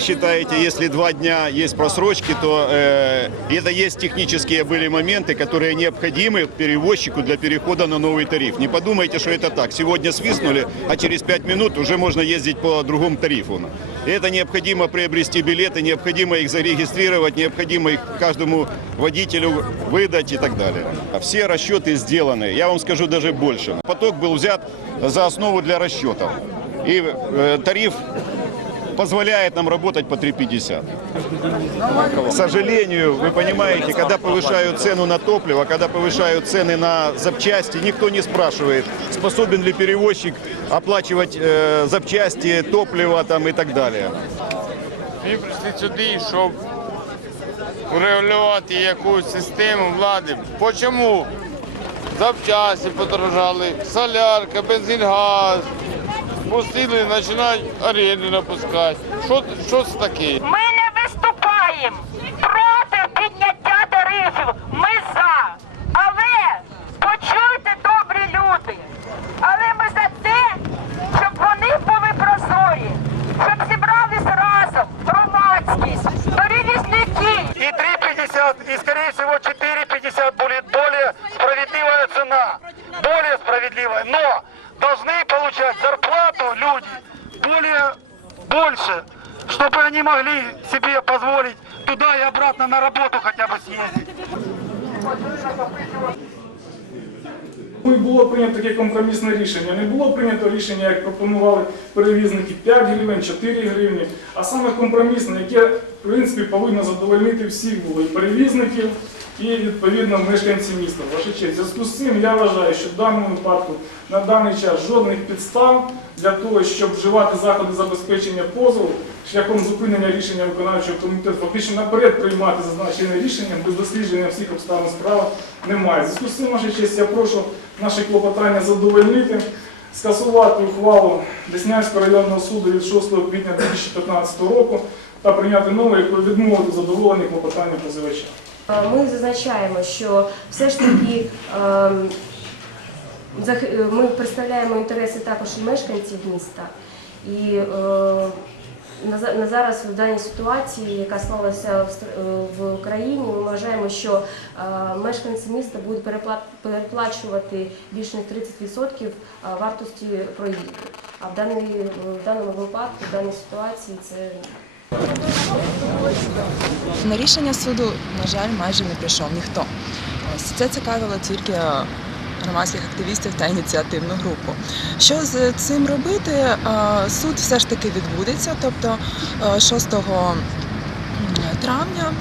считаете, если два дня есть просрочки, то э, это есть технические были моменты, которые необходимы перевозчику для перехода на новый тариф. Не подумайте, что это так. Сегодня свистнули, а через пять минут уже можно ездить по другому тарифу. Это необходимо приобрести билеты, необходимо их зарегистрировать, необходимо их каждому водителю выдать и так далее. Все расчеты сделаны. Я вам скажу даже больше. Поток был взят за основу для расчетов. И э, тариф позволяет нам работать по 3,50. К сожалению, вы понимаете, когда повышают цену на топливо, когда повышают цены на запчасти, никто не спрашивает, способен ли перевозчик оплачивать э, запчасти, топливо там и так далее. Ми прийшли сюди, щоб урегулювати якусь систему влади. Почому запчасті подорожали, солярка, бензин, газ. Пустили, починають оренду напускати. Що, що це таке? Ми не виступаємо проти підняття тарифів. Ми за. Але почуйте, добрі люди. Але ми за те, щоб вони були прозорі, щоб зібрались разом громадськість, перевізники. и 3,50, и скорее всего 4,50 будет более справедливая цена. Более справедливая. Но должны получать зарплату люди более больше, чтобы они могли себе позволить туда и обратно на работу хотя бы съездить. Ну і було прийнято таке компромісне рішення. Не було прийнято рішення, як пропонували перевізники 5 гривень, 4 гривні, а саме компромісне, яке принципі повинно задовольнити всіх було і перевізників, і відповідно мешканців міста. Ваша честь. Зв'язку з цим я вважаю, що в даному випадку на даний час жодних підстав для того, щоб вживати заходи забезпечення позову шляхом зупинення рішення виконавчого комітету, фактично наперед приймати зазначене рішення без дослідження всіх обставин справи немає. Зв'язку з цим, ваша честь, я прошу наше клопотання задовольнити, скасувати ухвалу Деснянського районного суду від 6 квітня 2015 року та прийняти нове, яке відмовити в задоволенні клопотання позивача. Ми зазначаємо, що все ж таки ем, е, ми представляємо інтереси також і мешканців міста. І е, на зараз в даній ситуації, яка склалася в е, Україні, ми вважаємо, що мешканці міста будуть переплачувати більш ніж 30% вартості проїзду. А в даному випадку, в даній ситуації це На рішення суду, на жаль, майже не прийшов ніхто. Ось це цікавило тільки громадських активістів та ініціативну групу. Що з цим робити? Е, Суд все ж таки відбудеться, тобто е, 6 травня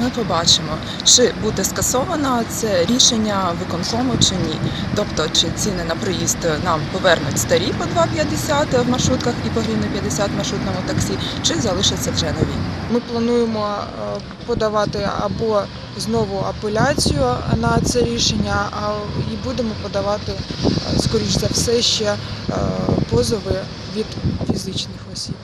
ми побачимо, чи буде скасовано це рішення виконкому чи ні. Тобто, чи ціни на проїзд нам повернуть старі по 2,50 в маршрутках і по гривні 50 в маршрутному таксі, чи залишаться вже нові. Ми плануємо е, подавати або знову апеляцію на це рішення, а і будемо подавати, е, скоріш за все, ще е, позови від фізичних осіб.